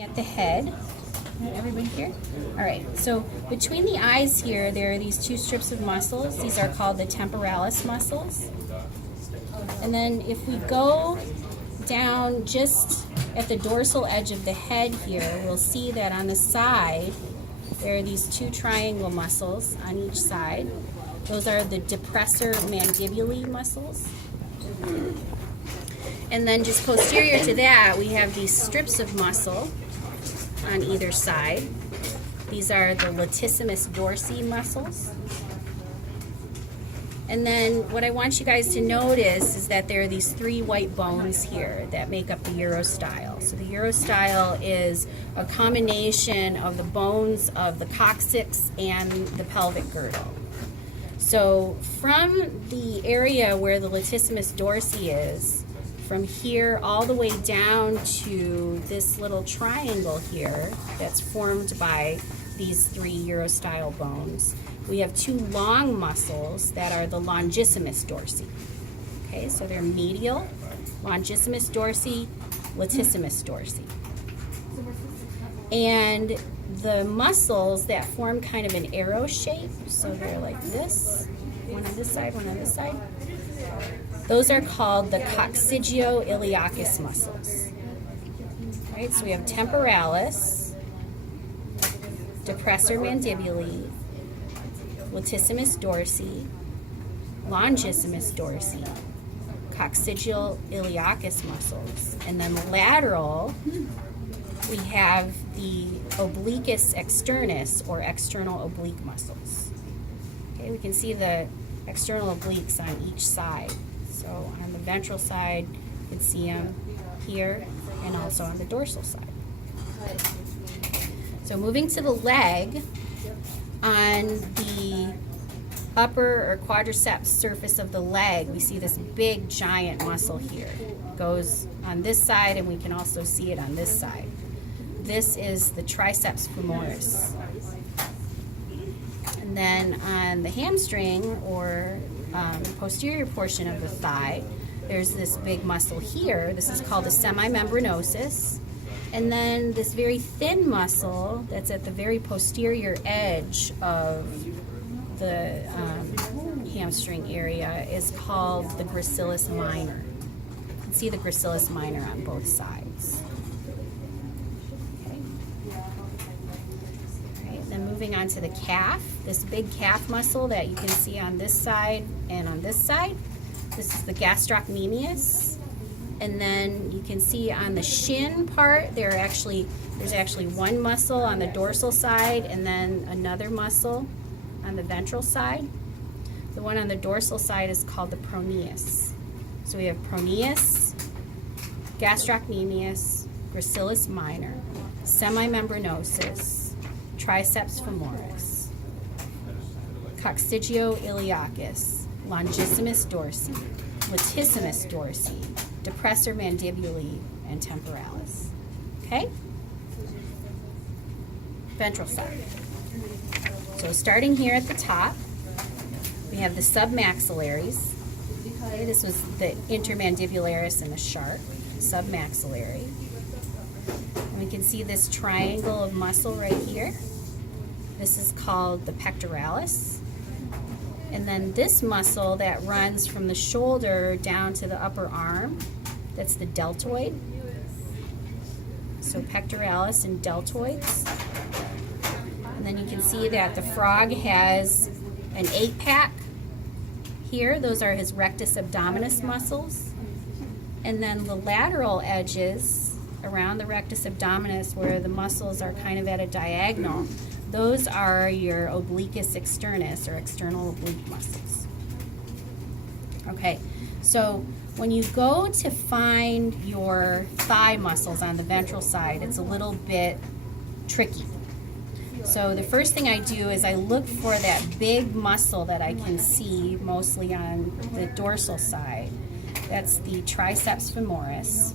At the head. Everybody here? All right, so between the eyes here, there are these two strips of muscles. These are called the temporalis muscles. And then if we go down just at the dorsal edge of the head here, we'll see that on the side, there are these two triangle muscles on each side. Those are the depressor mandibulae muscles. And then just posterior to that, we have these strips of muscle on either side. These are the latissimus dorsi muscles. And then what I want you guys to notice is that there are these three white bones here that make up the urostyle. So the urostyle is a combination of the bones of the coccyx and the pelvic girdle. So from the area where the latissimus dorsi is, from here all the way down to this little triangle here that's formed by these three urostyle bones, we have two long muscles that are the longissimus dorsi. Okay, so they're medial, longissimus dorsi, latissimus dorsi. And the muscles that form kind of an arrow shape, so they're like this, one on this side, one on this side, those are called the coccygeoiliacus muscles. Right, so we have temporalis, depressor mandibulae, latissimus dorsi, longissimus dorsi, coccygeoiliacus muscles, and then lateral, we have the obliquus externus, or external oblique muscles. Okay, we can see the external obliques on each side. So on the ventral side, you can see them here, and also on the dorsal side. So moving to the leg, on the upper or quadriceps surface of the leg, we see this big giant muscle here. It goes on this side, and we can also see it on this side. This is the triceps femoris. And then on the hamstring, or posterior portion of the thigh, there's this big muscle here. This is called the semimembranosus. And then this very thin muscle that's at the very posterior edge of the hamstring area is called the gracilis minor. You can see the gracilis minor on both sides. Okay. All right, then moving on to the calf, this big calf muscle that you can see on this side and on this side. This is the gastrocnemius. And then you can see on the shin part, there's actually one muscle on the dorsal side and then another muscle on the ventral side. The one on the dorsal side is called the proneus. So we have proneus, gastrocnemius, gracilis minor, semimembranosus, triceps femoris, coccygeoiliacus, longissimus dorsi, latissimus dorsi, depressor mandibulae, and temporalis. Okay? Ventral side. So starting here at the top, we have the submaxillaries. Okay, this was the intermandibularis and the shark, submaxillary. And we can see this triangle of muscle right here. This is called the pectoralis. And then this muscle that runs from the shoulder down to the upper arm, that's the deltoid. So pectoralis and deltoids. And then you can see that the frog has an 8-pack here. Those are his rectus abdominis muscles. And then the lateral edges around the rectus abdominis, where the muscles are kind of at a diagonal, those are your obliquus externus, or external oblique muscles. Okay, so when you go to find your thigh muscles on the ventral side, it's a little bit tricky. So the first thing I do is I look for that big muscle that I can see mostly on the dorsal side. That's the triceps femoris.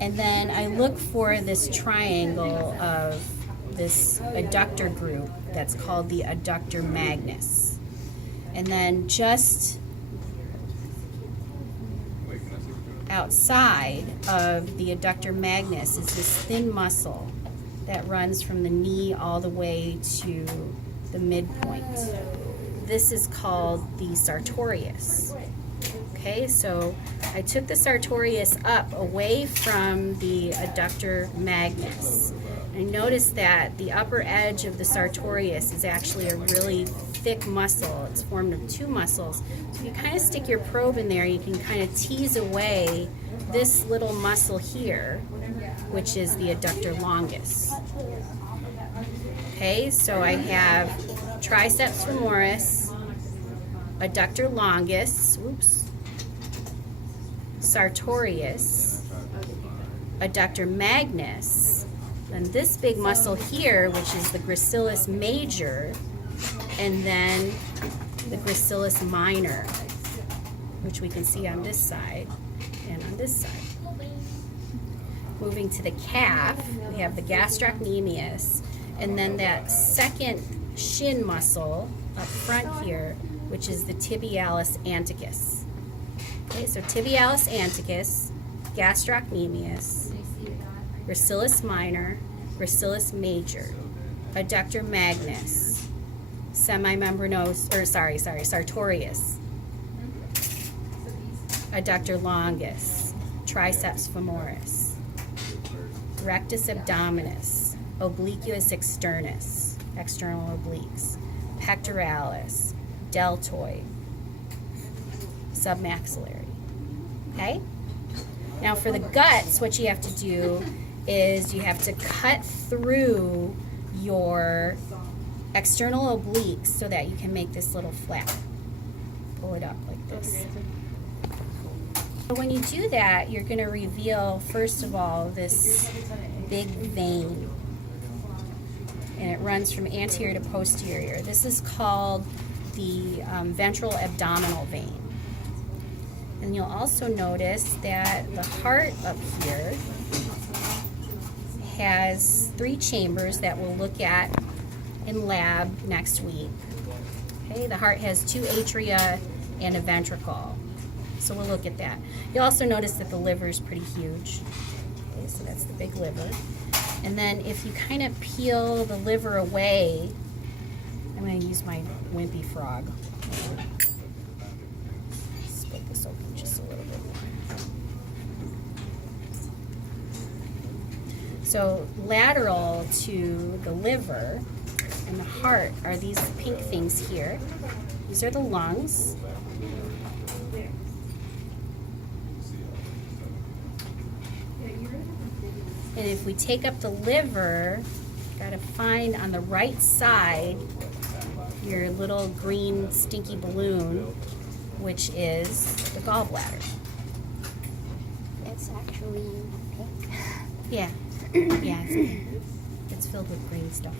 And then I look for this triangle of this adductor group that's called the adductor magnus. And then just outside of the adductor magnus is this thin muscle that runs from the knee all the way to the midpoint. This is called the sartorius. Okay, so I took the sartorius up away from the adductor magnus. And notice that the upper edge of the sartorius is actually a really thick muscle. It's formed of two muscles. So if you kind of stick your probe in there, you can kind of tease away this little muscle here, which is the adductor longus. Okay, so I have triceps femoris, adductor longus, sartorius, adductor magnus, and this big muscle here, which is the gracilis major, and then the gracilis minor, which we can see on this side and on this side. Moving to the calf, we have the gastrocnemius, and then that second shin muscle up front here, which is the tibialis anticus. Okay, so tibialis anticus, gastrocnemius, gracilis minor, gracilis major, adductor magnus, sartorius, adductor longus, triceps femoris, rectus abdominis, obliquus externus, external obliques, pectoralis, deltoid, submaxillary. Okay? Now for the guts, what you have to do is you have to cut through your external obliques so that you can make this little flap. Pull it up like this. So when you do that, you're going to reveal, first of all, this big vein. And it runs from anterior to posterior. This is called the ventral abdominal vein. And you'll also notice that the heart up here has 3 chambers that we'll look at in lab next week. Okay, the heart has 2 atria and a ventricle. So we'll look at that. You'll also notice that the liver is pretty huge. Okay, so that's the big liver. And then if you kind of peel the liver away, I'm going to use my wimpy frog. Split this open just a little bit more. So lateral to the liver and the heart are these pink things here. These are the lungs. And if we take up the liver, got to find on the right side your little green stinky balloon, which is the gallbladder. It's actually pink. Yeah, yeah, it's pink. It's filled with green stuff.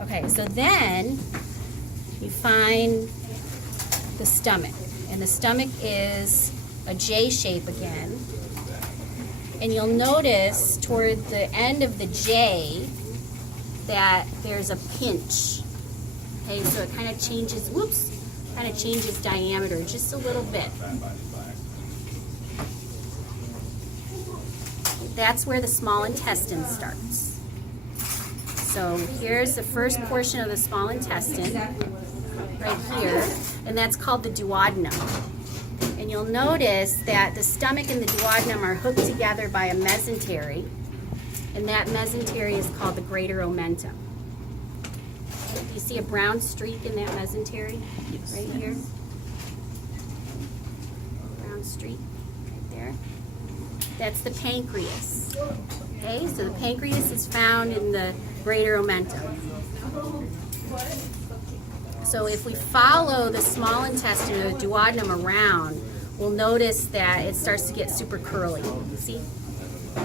Okay, so then you find the stomach, and the stomach is a J shape again. And you'll notice toward the end of the J that there's a pinch. Okay, so it kind of changes, kind of changes diameter just a little bit. That's where the small intestine starts. So here's the first portion of the small intestine, right here, and that's called the duodenum. And you'll notice that the stomach and the duodenum are hooked together by a mesentery, and that mesentery is called the greater omentum. Do you see a brown streak in that mesentery? Yes. Right here? Brown streak right there. That's the pancreas. Okay, so the pancreas is found in the greater omentum. So if we follow the small intestine or the duodenum around, we'll notice that it starts to get super curly. See?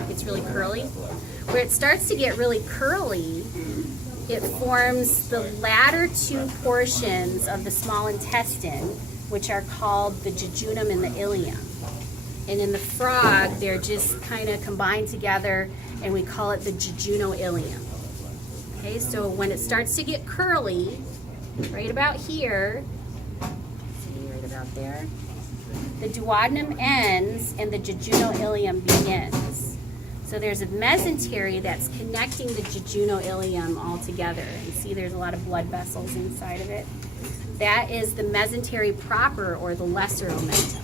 It's really curly. Where it starts to get really curly, it forms the latter 2 portions of the small intestine, which are called the jejunum and the ileum. And in the frog, they're just kind of combined together, and we call it the jejuno-ileum. Okay, so when it starts to get curly, right about here, see right about there, the duodenum ends and the jejunal ileum begins. So there's a mesentery that's connecting the jejunal ileum all together. And see there's a lot of blood vessels inside of it. That is the mesentery proper, or the lesser omentum.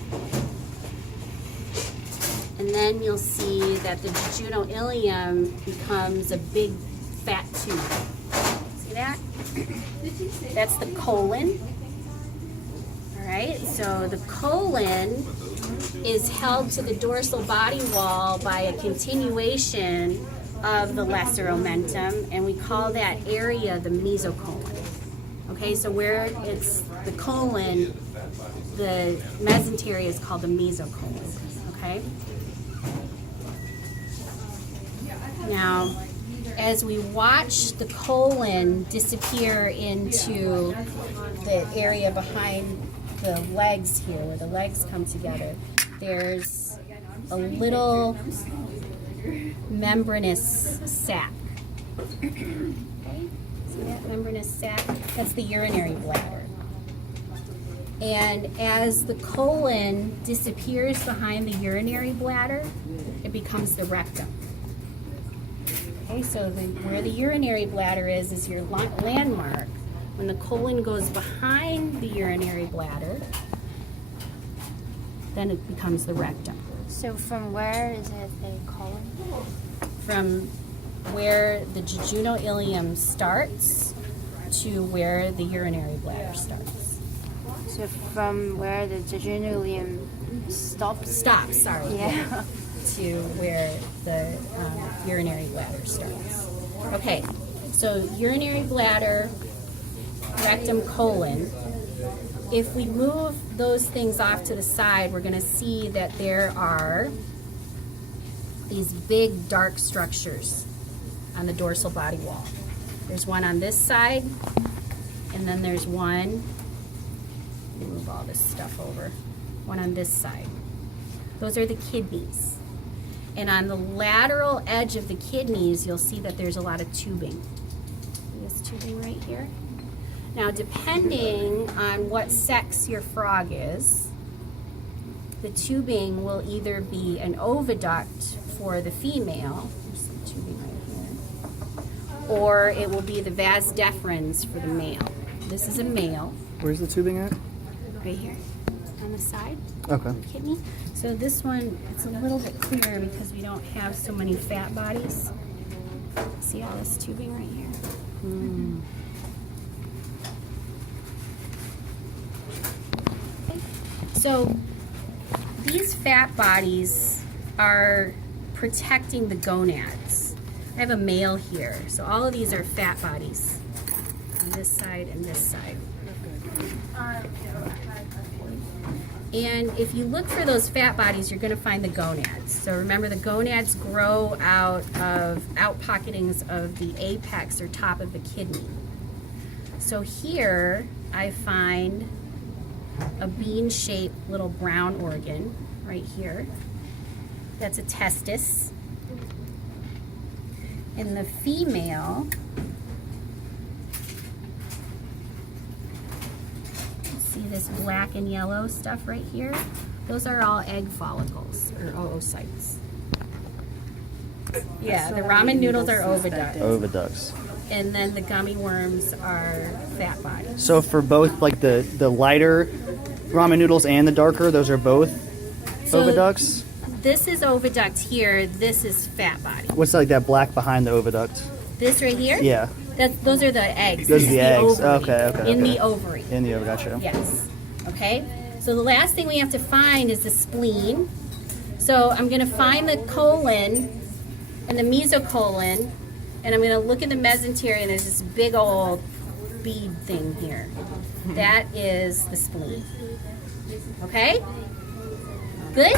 And then you'll see that the jejunal ileum becomes a big fat tube. See that? That's the colon. All right, so the colon is held to the dorsal body wall by a continuation of the lesser omentum, and we call that area the mesocolon. Okay, so where it's the colon, the mesentery is called the mesocolon. Okay? Now, as we watch the colon disappear into the area behind the legs here, where the legs come together, there's a little membranous sac. Okay? See that membranous sac? That's the urinary bladder. And as the colon disappears behind the urinary bladder, it becomes the rectum. Okay, so where the urinary bladder is your landmark. When the colon goes behind the urinary bladder, then it becomes the rectum. So from where is it the colon? From where the jejunal ileum starts to where the urinary bladder starts. So from where the jejunal ileum stops? Yeah. To where the urinary bladder starts. Okay, so urinary bladder, rectum, colon. If we move those things off to the side, we're going to see that there are these big dark structures on the dorsal body wall. There's one on this side, and then there's one, move all this stuff over, one on this side. Those are the kidneys. And on the lateral edge of the kidneys, you'll see that there's a lot of tubing. This tubing right here. Now, depending on what sex your frog is, the tubing will either be an oviduct for the female, there's some tubing right here, or it will be the vas deferens for the male. This is a male. Where's the tubing at? Right here, on the side. Okay. The kidney. So this one, it's a little bit clearer because we don't have so many fat bodies. See all this tubing right here? Okay. So these fat bodies are protecting the gonads. I have a male here, so all of these are fat bodies on this side and this side. And if you look for those fat bodies, you're going to find the gonads. So remember, the gonads grow out of outpocketings of the apex or top of the kidney. So here I find a bean-shaped little brown organ right here. That's a testis. In the female, see this black and yellow stuff right here? Those are all egg follicles, or oocytes. Yeah, the ramen noodles are oviducts. Oviducts. And then the gummy worms are fat bodies. So for both, like the lighter ramen noodles and the darker, those are both oviducts? This is oviduct here, this is fat body. What's like that black behind the oviduct? This right here? Yeah. Those are the eggs. Those This are the is eggs. ovary. Okay. In the ovary. In the ovary, gotcha. Yes. Okay? So the last thing we have to find is the spleen. So I'm going to find the colon and the mesocolon, and I'm going to look at the mesentery, and there's this big old bead thing here. That is the spleen. Okay? Good?